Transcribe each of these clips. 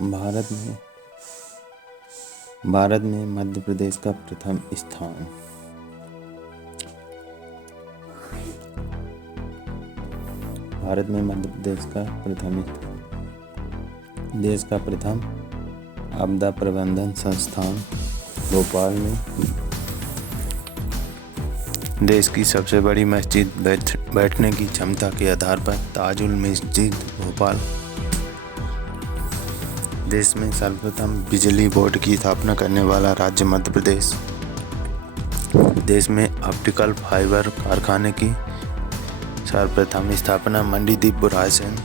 भारत में मध्य प्रदेश का प्रथम स्थान। भारत में मध्य प्रदेश का प्रथम स्थान। देश का प्रथम आपदा प्रबंधन संस्थान भोपाल में। देश की सबसे बड़ी मस्जिद बैठने की क्षमता के आधार पर ताजुल मस्जिद भोपाल। देश में सर्वप्रथम बिजली बोर्ड की स्थापना करने वाला राज्य मध्य प्रदेश। देश में ऑप्टिकल फाइबर कारखाने की सर्वप्रथम स्थापना मंडीदीप रायसेन।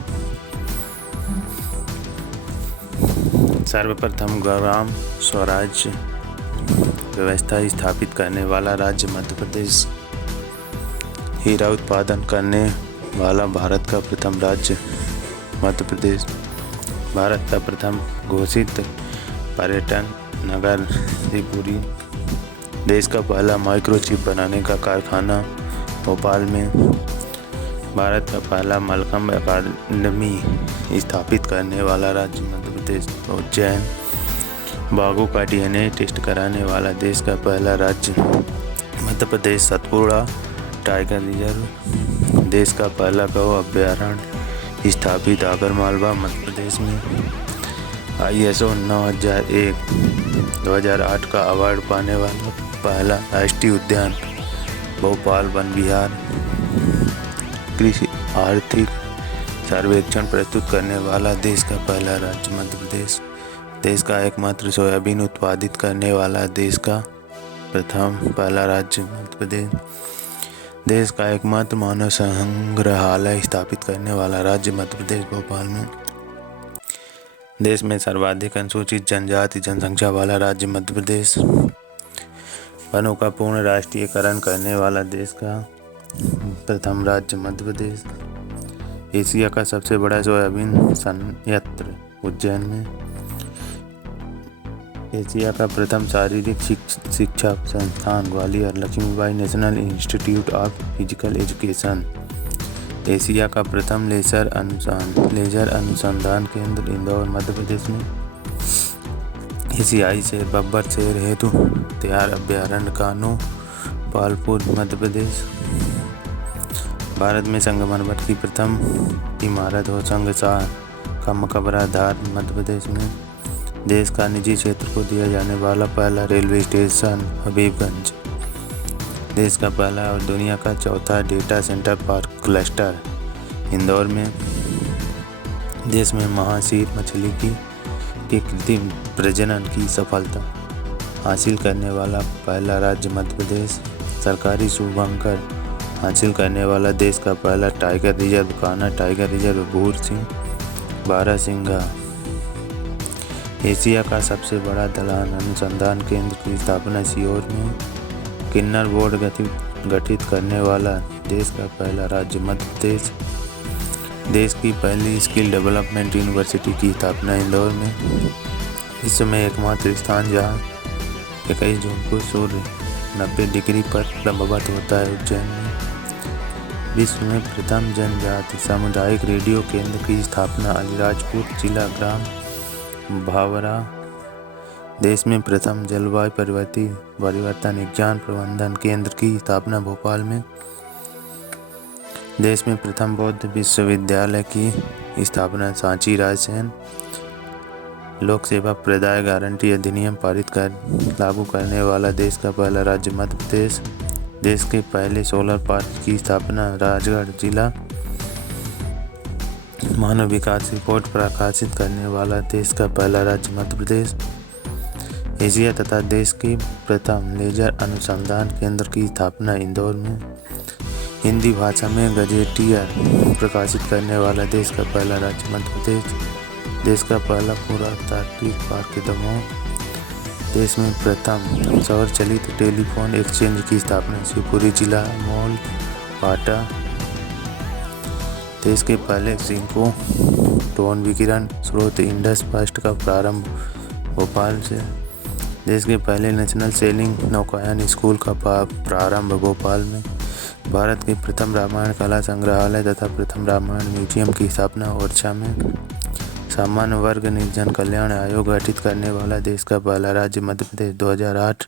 सर्वप्रथम ग्राम स्वराज व्यवस्था स्थापित करने वाला राज्य मध्य प्रदेश। हीरा उत्पादन करने वाला भारत का प्रथम राज्य मध्य प्रदेश। भारत का प्रथम घोषित पर्यटन नगर त्रिपुरी। देश का पहला माइक्रोचिप बनाने का कारखाना भोपाल में। भारत का पहला मलखम्ब अकादमी स्थापित करने वाला राज्य मध्य प्रदेश उज्जैन। बाघों का DNA टेस्ट कराने वाला देश का पहला राज्य मध्य प्रदेश सतपुड़ा टाइगर रिजर्व। देश का पहला गौ अभ्यारण्य स्थापित आगरमालवा मध्य प्रदेश में। ISO 9001/2008 का अवार्ड पाने वाला पहला राष्ट्रीय उद्यान भोपाल वन विहार। कृषि आर्थिक सर्वेक्षण प्रस्तुत करने वाला देश का पहला राज्य मध्य प्रदेश। देश का एकमात्र सोयाबीन उत्पादित करने वाला देश का पहला राज्य मध्य प्रदेश। देश का एकमात्र मानव संग्रहालय स्थापित करने वाला राज्य मध्य प्रदेश भोपाल में। देश में सर्वाधिक अनुसूचित जनजाति जनसंख्या वाला राज्य मध्य प्रदेश। वनों का पूर्ण राष्ट्रीयकरण करने वाला देश का प्रथम राज्य मध्य प्रदेश। एशिया का सबसे बड़ा सोयाबीन संयंत्र उज्जैन में। एशिया का प्रथम शारीरिक शिक्षा संस्थान Gwalior Lakshmibai National Institute of Physical Education. Asia का प्रथम लेजर अनुसंधान केंद्र इंदौर मध्य प्रदेश में। एशियाई शेर बब्बर शेर हेतु तैयार अभ्यारण्य कान्हो पालपुर मध्य प्रदेश। भारत में संगमरमर की प्रथम इमारत होशंग शाह का मकबरा धार मध्य प्रदेश में। देश का निजी क्षेत्र को दिया जाने वाला पहला रेलवे स्टेशन हबीबगंज। देश का पहला और दुनिया का चौथा data centre park cluster Indore में। देश में महासीर मछली के कृत्रिम प्रजनन की सफलता हासिल करने वाला पहला राज्य मध्य प्रदेश। सरकारी शुभंकर हासिल करने वाला देश का पहला tiger reserve Kanha tiger reserve भूर सिंह बारहसिंघा। एशिया का सबसे बड़ा दलहन अनुसंधान केंद्र की स्थापना सीहोर में। किन्नर बोर्ड गठित करने वाला देश का पहला राज्य मध्य प्रदेश। देश की पहली स्किल डेवलपमेंट यूनिवर्सिटी की स्थापना इंदौर में। विश्व में एकमात्र स्थान जहां 21 जून को सूर्य 90 डिग्री पर लंबवत होता है उज्जैन में। विश्व में प्रथम जनजाति सामुदायिक रेडियो केंद्र की स्थापना अलीराजपुर जिला ग्राम भावरा। देश में प्रथम जलवायु परिवर्तन विज्ञान प्रबंधन केंद्र की स्थापना भोपाल में। देश में प्रथम बौद्ध विश्वविद्यालय की स्थापना सांची रायसेन। लोक सेवा प्रदाय गारंटी अधिनियम पारित कर लागू करने वाला देश का पहला राज्य मध्य प्रदेश। देश के पहले सोलर पार्क की स्थापना राजगढ़ जिला। मानव विकास रिपोर्ट प्रकाशित करने वाला देश का पहला राज्य मध्य प्रदेश। एशिया तथा देश के प्रथम लेजर अनुसंधान केंद्र की स्थापना इंदौर में। हिंदी भाषा में गजेटियर प्रकाशित करने वाला देश का पहला राज्य मध्य प्रदेश। देश का पहला पुरातात्विक पार्क दमोह। देश में प्रथम सौर चलित टेलीफोन एक्सचेंज की स्थापना शिवपुरी जिला मॉल पाटा। देश के पहले सिंको टोन विकिरण स्रोत इंडस फर्स्ट का प्रारंभ भोपाल से। देश के पहले नेशनल सेलिंग नौकायन स्कूल का प्रारंभ भोपाल में। भारत के प्रथम रामायण कला संग्रहालय तथा प्रथम रामायण म्यूजियम की स्थापना ओरछा में। सामान्य वर्ग निजन कल्याण आयोग गठित करने वाला देश का पहला राज्य मध्य प्रदेश 2008।